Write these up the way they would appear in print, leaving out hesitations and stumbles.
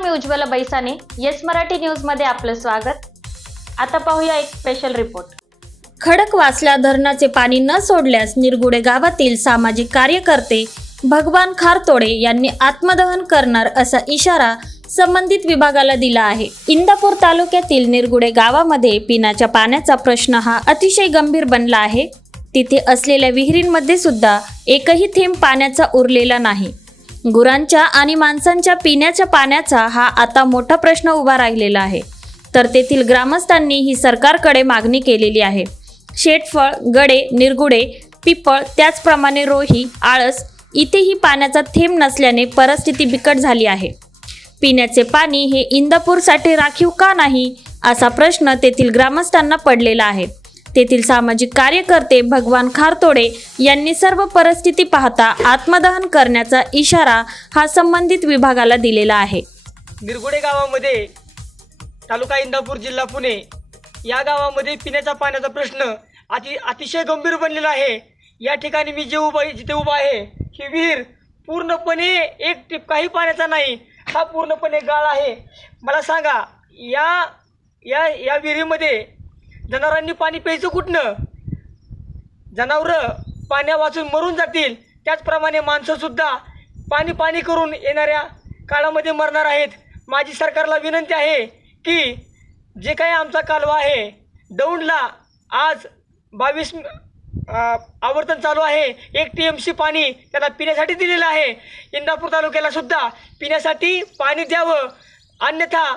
नमस्कार, मी Ujjwala बैसाने. Yes Marathi news मध्ये आपलं स्वागत. आता पाहूया एक स्पेशल रिपोर्ट. खडकवासला धरणाचे पाणी न सोडल्यास निरगुडे गावातील सामाजिक कार्यकर्ते भगवान खारतोडे यांनी आत्मदहन करणार असा इशारा संबंधित विभागाला दिला आहे. इंदापूर तालुक्यातील निरगुडे गावामध्ये पिण्याच्या पाण्याचा प्रश्न हा अतिशय गंभीर बनला आहे. तिथे असलेल्या विहिरींमध्ये सुद्धा एकही थेंब पाण्याचा उरलेला नाही. गुरांच्या आणि माणसांच्या पिण्याच्या पाण्याचा हा आता मोठा प्रश्न उभा राहिलेला आहे. तर तेथील ग्रामस्थांनी ही सरकारकडे मागणी केलेली आहे. शेटफळ, गडे, निरगुडे, पिपळ, त्याचप्रमाणे रोही, आळस इथेही पाण्याचा थेंब नसल्याने परिस्थिती बिकट झाली आहे. पिण्याचे पाणी हे इंदापूरसाठी राखीव का नाही असा प्रश्न तेथील ग्रामस्थांना पडलेला आहे. तेथील सामाजिक कार्यकर्ते भगवान खारतोडे यांनी सर्व परिस्थिती पाहता आत्मदहन करण्याचा इशारा हा संबंधित विभागाला दिलेला आहे. निरगुडे गावामध्ये तालुका इंदापूर, जिल्हा पुणे या गावामध्ये पिण्याच्या पाण्याचा प्रश्न अतिशय गंभीर बनलेला आहे. या ठिकाणी मी जिथे उभा आहे ही विहीर पूर्णपणे एक टिपकाही पाण्याचा नाही. हा पूर्णपणे गाळ आहे. मला सांगा, या या या विहिरीमध्ये जनावरांनी पाणी प्यायचं कुठनं? जनावरं पाण्या वाचून मरून जातील. त्याचप्रमाणे माणसंसुद्धा पाणी करून येणाऱ्या काळामध्ये मरणार आहेत. माझी सरकारला विनंती आहे की जे काही आमचा कालवा आहे दौंडला आज 22 आवर्तन चालू आहे. 1 TMC पाणी त्याला पिण्यासाठी दिलेलं आहे. इंदापूर तालुक्याला सुद्धा पिण्यासाठी पाणी द्यावं, अन्यथा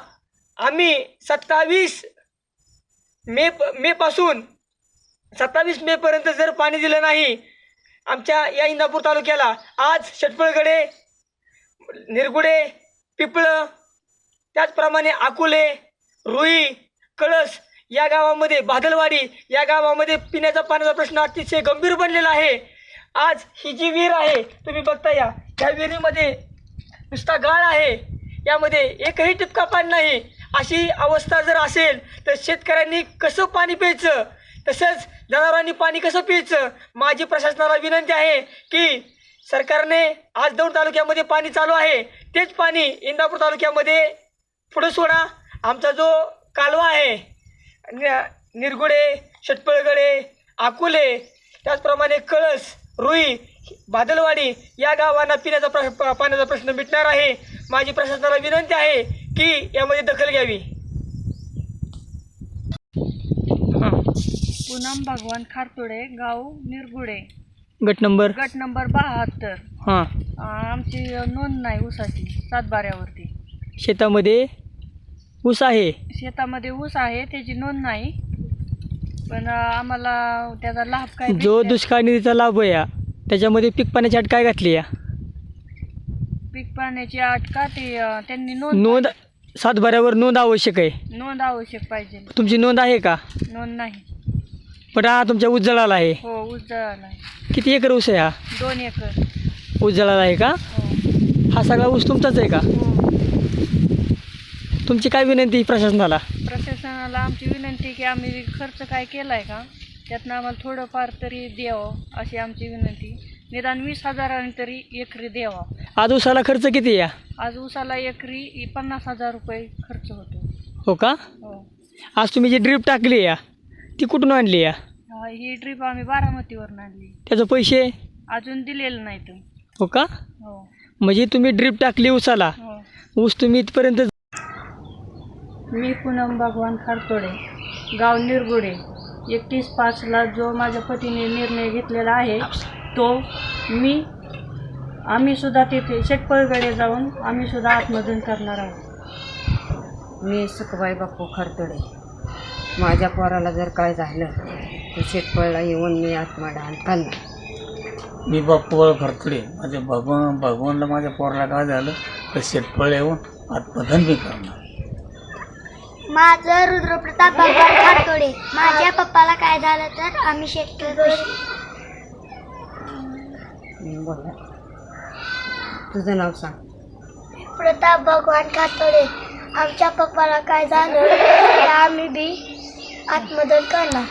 आम्ही 27 मे पासून 27 मे पर्यंत जर पाणी दिलं नाही आमच्या या इंदापूर तालुक्याला, आज शेटफळगडे, निरगुडे, पिपळं, त्याचप्रमाणे आकुले, रुई, कळस या गावामध्ये, बादलवाडी या गावामध्ये पिण्याचा पाण्याचा प्रश्न अतिशय गंभीर बनलेला आहे. आज ही जी विहीर आहे तुम्ही बघता, या विहिरीमध्ये नुसता गाळ आहे. यामध्ये एकही टिपका पाणी नाही. अशी अवस्था जर असेल तर शेतकऱ्यांनी कसं पाणी प्यायचं, तसंच जनावरांनी पाणी कसं प्यायचं? माझी प्रशासनाला विनंती आहे की सरकारने आज दौंड तालुक्यामध्ये पाणी चालू आहे तेच पाणी इंदापूर तालुक्यामध्ये पुढे सोडा. आमचा जो कालवा आहे निरगुडे, शेटफळगडे, आकुले, त्याचप्रमाणे कळस, रुई, बादलवाडी या गावांना पिण्याचा पाण्याचा प्रश्न मिटणार आहे. माझी प्रशासनाला विनंती आहे की यामध्ये दखल घ्यावी. पूनम भगवान खारतोडे, गाव निरगुडे, गट नंबर 72. हां, आमची नोंद नाही ऊसाची सातबाऱ्यावरती. शेतामध्ये ऊस आहे. शेतामध्ये ऊस आहे, त्याची नोंद नाही, पण आम्हाला त्याचा लाभ काय जो दुष्काळ निधीचा लाभ आहे त्याच्यामध्ये पीक पाण्याची अट काय घातली? पीक पाण्याची अट का ते त्यांनी नोंद सातबाऱ्यावर नोंद आवश्यक आहे. नोंद आवश्यक पाहिजे. तुमची नोंद आहे का? नोंद नाही. पण हा तुमच्या ऊस जळाला आहे. हो, ऊस जळाला आहे. किती एकर ऊस आहे हा? 2 एकर ऊस जळाला आहे का? हो. हा सगळा ऊस तुमचाच आहे का? हो. तुमची काय विनंती प्रशासनाला? प्रशासनाला आमची विनंती की आम्ही खर्च काय केला आहे का त्यातनं आम्हाला थोडंफार तरी द्यावं अशी आमची विनंती. निदान 20,000 तरी एकरी द्यावा. आज ऊसाला खर्च किती आहे? आज ऊसाला एकरी 50,000 रुपये खर्च होतो. हो का? हो. आज तुम्ही जी ड्रीप टाकली ती कुठून आणली? ही ट्रिप आम्ही बारामतीवरून आणली. त्याचे पैसे अजून दिलेलं नाहीत. हो का? हो. म्हणजे तुम्ही ड्रीप टाकली ऊसाला, हो. ऊस तुम्ही इथपर्यंत. मी पूनम भगवान खारतोडे, गाव निरगुडे, 31/5ला जो माझ्या पतीने निर्णय घेतलेला आहे तो आम्ही सुद्धा तिथे शेटफळगडे जाऊन आम्ही सुद्धा आत्मदहन करणार आहोत. मी सुखबाई बापू खारतोडे. माझ्या पोराला जर काय झालं तर शेटफळला येऊन मी आत्मदहन करणार. मी बापू खारतोडे. माझ्या भगवानला माझ्या पोराला काय झालं तर शेटफळ येऊन आत्मदहन मी करणार. माझं रुद्रप्रताप भगवान खारतोडे. माझ्या पप्पाला काय झालं तर आम्ही बोला, तुझं नाव सांग. प्रताप भगवान खारतोडे. आमच्या पप्पाला काय झालं तर आम्ही बी आत्मदहन करणार.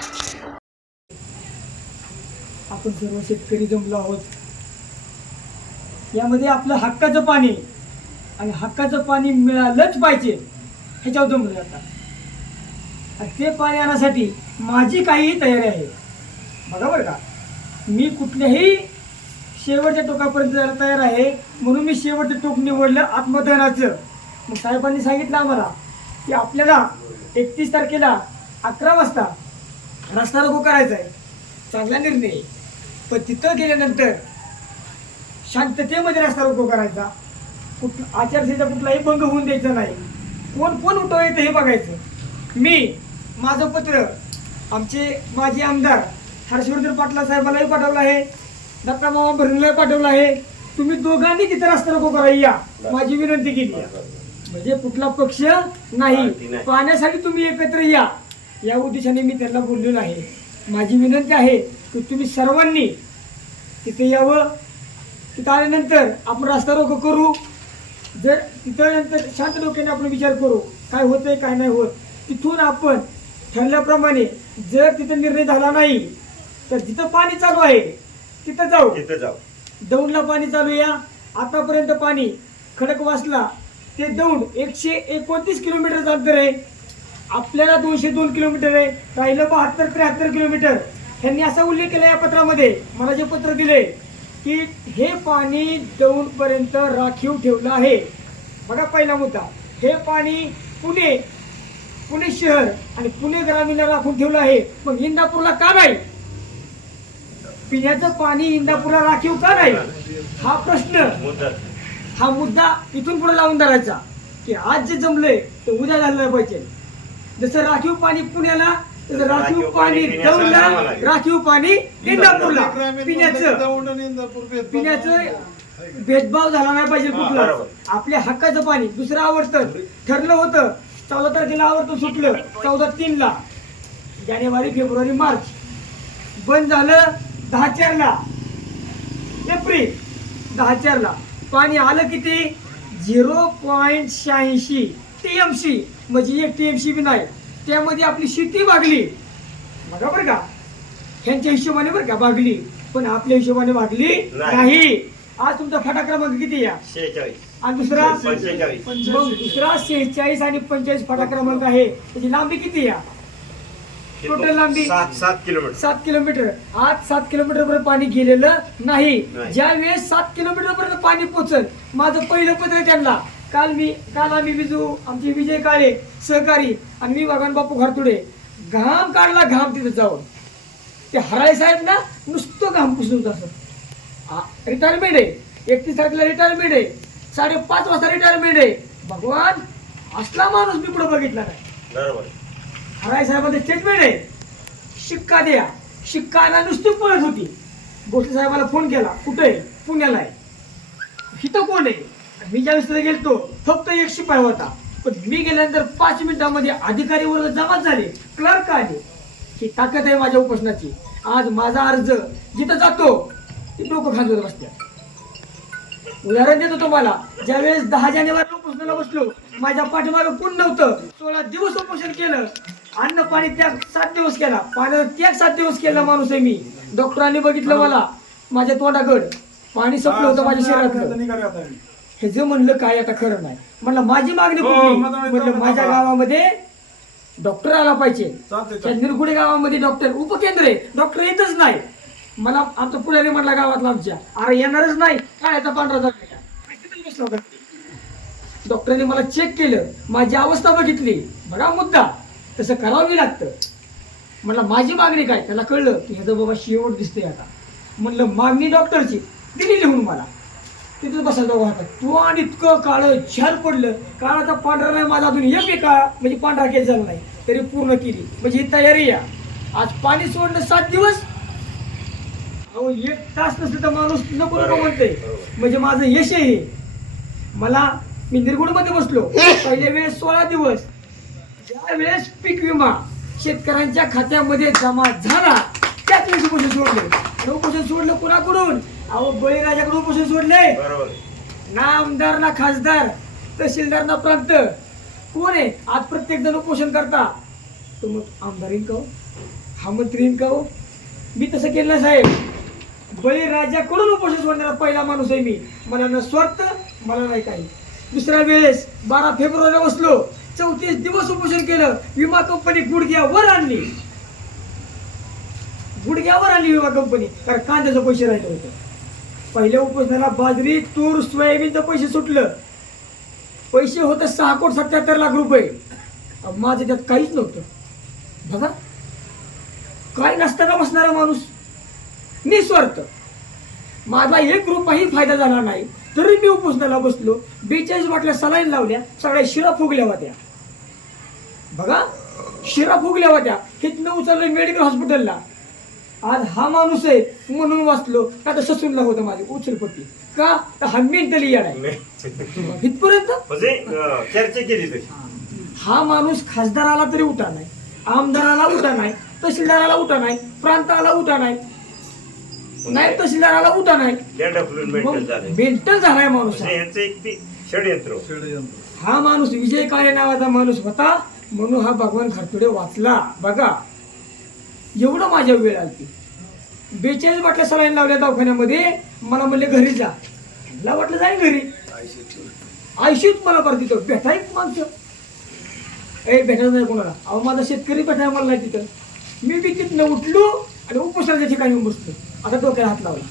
आपण सर्व शेतकरी जमलो आहोत. यामध्ये आपलं हक्काचं पाणी आणि हक्काचं पाणी मिळालंच पाहिजे ह्याच्यावर जमलं जातात. आणि ते पाणी आणण्यासाठी माझी काहीही तयारी आहे. बरोबर का? मी कुठल्याही शेवटच्या टोकापर्यंत जायला तयार आहे, म्हणून मी शेवटचं टोक निवडलं आत्मदहनाचं. मग साहेबांनी सांगितलं आम्हाला की आपल्याला 31 तारखेला 11 वाजता रस्ता रोको करायचा आहे. चांगला निर्णय आहे. पण तिथं गेल्यानंतर शांततेमध्ये रस्ता रोको करायचा. आचारसंहिता कुठलाही भंग होऊन द्यायचा नाही. कोण उठवायचं हे बघायचं. मी माझं पत्र आमचे माजी आमदार हर्षवर्धन पाटला साहेबांनाही पाठवलं आहे, दत्ता मामा भरणीलाही पाठवलं आहे. तुम्ही दोघांनी तिथं रस्ता रोको करायला या, माझी विनंती केली आहे. म्हणजे कुठला पक्ष नाही, पाहण्यासाठी तुम्ही एकत्र या उद्देशाने मी त्यांना बोललेलो आहे. माझी विनंती आहे की तुम्ही सर्वांनी तिथे यावं. तिथं आल्यानंतर आपण रस्ता रोको करू. जर तिथं नंतर शांत डोक्याने आपण विचार करू काय होतंय काय नाही होत. तिथून आपण ठरल्याप्रमाणे जर तिथं निर्णय झाला नाही तर जिथं पाणी चालू आहे तिथं जाऊ. दौंडला पाणी चालू या. आतापर्यंत पाणी खडकवासला ते दौंड 129 किलोमीटरचं अंतर आहे. आपल्याला 202 किलोमीटर आहे. राहिलं 72-73 किलोमीटर. ह्यांनी असा उल्लेख केला या पत्रामध्ये, मला जे पत्र दिले की हे पाणी दौंडपर्यंत राखीव ठेवलं आहे. बघा पहिला मुद्दा, हे पाणी पुणे शहर आणि पुणे ग्रामीणला राखून ठेवलं आहे. मग इंदापूरला का नाही? पिण्याचं पाणी इंदापूरला राखीव का नाही? हा प्रश्न, हा मुद्दा इथून पुढे लावून धरायचा की आज जे जमलंय ते उद्या झालं पाहिजे. जसं राखीव पाणी पुण्याला, तसं राखीव पाणी दौंडला, राखीव पाणी इंदापूरला. पिण्याचं भेदभाव झाला नाही पाहिजे कुठला. आपल्या हक्काचं पाणी दुसरं आवर्तन ठरलं होतं. 14 तारखेला आवर्तन सुटलं, 14/3ला जानेवारी फेब्रुवारी मार्च. बंद झालं 10/4ला, एप्रिल 10/4ला. पाणी आलं किती? 0.86 TMC, म्हणजे 1 TMC बी नाही. त्यामध्ये आपली शेती भागली. बघा बरं का, ह्यांच्या हिशोबाने बरं का भागली, पण आपल्या हिशोबाने भागली नाही. आज तुमचा फाटा क्रमांक किती या? 46 आणि दुसरा 45. मग दुसरा 46 आणि 45 फाटा क्रमांक आहे. त्याची लांबी किती या? टोटल लांबी 7 किलोमीटर. 7 किलोमीटर. आज 7 किलोमीटर पर्यंत पाणी गेलेलं नाही. ज्या वेळेस 7 किलोमीटर पर्यंत पाणी पोहोचल, माझं पहिलं पत्र आहे त्यांना. काल आम्ही विजू, आमचे विजय काळे सहकारी आणि मी भगवान बापू घारतुडे घाम काढला. घाम तिथं जाऊन ते हराळे साहेब ना नुसतं घाम पुसत असत. रिटायरमेंट आहे, 31 तारखेला रिटायरमेंट आहे, 5:30 वाजता रिटायरमेंट आहे. भगवान असला माणूस मी पुढे बघितला नाही. बरोबर. हराळे साहेबांचं स्टेटमेंट आहे, शिक्का द्या. शिक्का आणा नुसती पळत होती. भोसले साहेबाला फोन केला, कुठे आहे? पुण्याला आहे. इथं कोण आहे? मी ज्यावेळेस तिथे गेलतो फक्त 1 शिपाई होता. पण मी गेल्यानंतर 5 मिनिटांमध्ये अधिकारी वर्ग जमाच झाले, क्लर्क आले. ही ताकद आहे माझ्या उपोषणाची. आज माझा अर्ज जिथं जातो ती डोकं खांदून बसते. उदाहरण देतो तुम्हाला, ज्यावेळेस 10 जानेवारीला उपोषणाला बसलो, माझ्या पाठीमागं कोण नव्हतं. 16 दिवस उपोषण केलं. अन्न पाणी त्याग 7 दिवस केला. पाण्याचा त्याग 7 दिवस केला माणूस आहे मी. डॉक्टरांनी बघितलं मला, माझ्या तोंडाकड पाणी संपलं होतं माझ्या शरीरातलं. हे जे म्हणलं काय आता खरं नाही. म्हणलं माझी मागणी कुठली? म्हणलं माझ्या गावामध्ये डॉक्टर आला पाहिजे. त्या निरगुडे गावामध्ये डॉक्टर उपकेंद्र आहे, डॉक्टर येतच नाही. मला आमचा पुढारी म्हणला गावातला आमच्या, अरे येणारच नाही, काय आता पांढरा झाला. डॉक्टरने मला चेक केलं, माझी अवस्था बघितली. बघा मुद्दा, तसं करावी लागतं. म्हणलं माझी मागणी काय? त्याला कळलं की ह्याचं बाबा शेवट दिसतंय आता. म्हणलं मागणी डॉक्टरची दिली लिहून मला. तिथंच बसायचा होता. तो आणि इतकं काळं झाल पडलं. काळाचा पांढरा नाही माझा अजून एक काळा, म्हणजे पांढरा केस झाला नाही तरी पूर्ण केली. म्हणजे ही तयारी या. आज पाणी सोडणं 7 दिवस. अहो 1 तास नसलं तर माणूस नको नको म्हणते. म्हणजे माझं यश आहे. मी निरगुडमध्ये बसलो पहिल्या वेळेस 16 दिवस. ज्या वेळेस पीक विमा शेतकऱ्यांच्या खात्यामध्ये जमा झाला त्याच वेळेस उपोषण सोडले. उपोषण सोडलं कोणाकडून? अहो बळीराजाकडून उपोषण सोडले. ना आमदार ना खासदार, तहसीलदार ना प्रांत. कोण आहे? आज प्रत्येक जण उपोषण करता. तर मग आमदारीन का हो? हा मंत्रीन का हो? मी तसं केलं साहेब. बळीराजाकडून उपोषण सोडणारा पहिला माणूस आहे मी. मला न स्वार्थ, मला नाही काही. दुसऱ्या वेळेस 12 फेब्रुवारीला बसलो, 34 दिवस उपोषण केलं. विमा कंपनी गुडघ्यावर आणली विमा कंपनी, कारण कांद्याचं पैसे राहिलं होतं. पहिल्या उपोषणाला बाजरी, तूर, सोयाबीनचं पैसे सुटलं. पैसे होते 6,77,00,000 रुपये. माझं त्यात काहीच नव्हतं. बघा, काय नसताना बसणारा माणूस, निस्वार्थ. माझा 1 रुपयाही फायदा झाला नाही तरी मी उपोषणाला बसलो. 42 बाटल्या सलाईन लावल्या, सगळ्या शिरा फुगल्या होत्या. बघा, शिरा फुगल्या होत्या. हिथनं उचललं मेडिकल हॉस्पिटलला. आज हा माणूस आहे म्हणून वाचलो, का तर ससूनला होतं माझी उचलपट्टी, का तर हा मेंटली येड आहे. इथपर्यंत चर्चा केली तशी. हा माणूस खासदाराला तरी उठा नाही, आमदाराला उठा नाही, तहसीलदाराला उठा नाही, प्रांताला उठा नाही, नाही तहसीलदाराला उठा नाही. मेंटल झालाय माणूस. हा माणूस विजय काळे नावाचा माणूस होता म्हणून हा भगवान खरतुडे वाचला. बघा, एवढं माझ्या वेळ आली. 42 बाटल्या सलाईन लावल्या दवाखान्यामध्ये. मला म्हणले घरी जा. मला वाटलं जाईल घरी. आयुष्यात मला परत तिथं भेटाय माणसं भेटायचं नाही कोणाला. अहो, माझा शेतकरी भेटाय मला नाही तिथं. मी बी तिथनं उठलो आणि उपोषणाच्या ठिकाणी बसलो. आता डोक्याला हात लावला.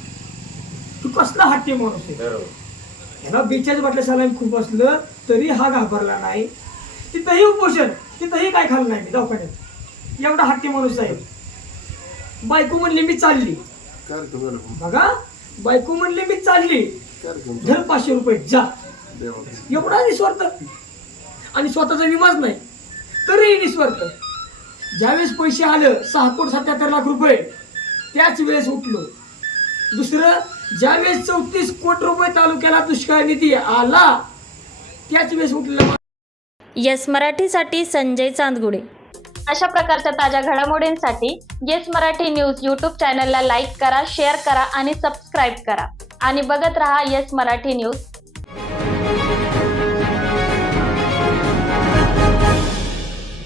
तू कसला हट्टी माणूस आहे. ह्याला 42 बाटल्या सलाईन खूप असलं तरी हा घाबरला नाही. तिथंही उपोषण, तिथंही काय खाल्लं नाही मी दवाखान्यात. एवढा हट्टी माणूस आहे. बायको म्हणली मी चालली. बघा, बायको म्हणली मी चालली, धर 500 रुपये जा. एवढा निस्वार्थ. आणि स्वतःचा विमाच नाही तरी निस्वार्थ. ज्यावेळेस पैसे आलं 6,77,00,000 रुपये, त्याच वेळेस उठलो. दुसरं, ज्यावेळेस 34 कोटी रुपये तालुक्याला दुष्काळ निधी आला, त्याच वेळेस उठलं. येस मराठीसाठी संजय चांदगुडे. अशा प्रकारच्या ताज्या घडामोडींसाठी येस मराठी न्यूज यूट्यूब चॅनलला लाईक करा, शेअर करा आणि सबस्क्राईब करा. आणि बघत रहा येस मराठी न्यूज.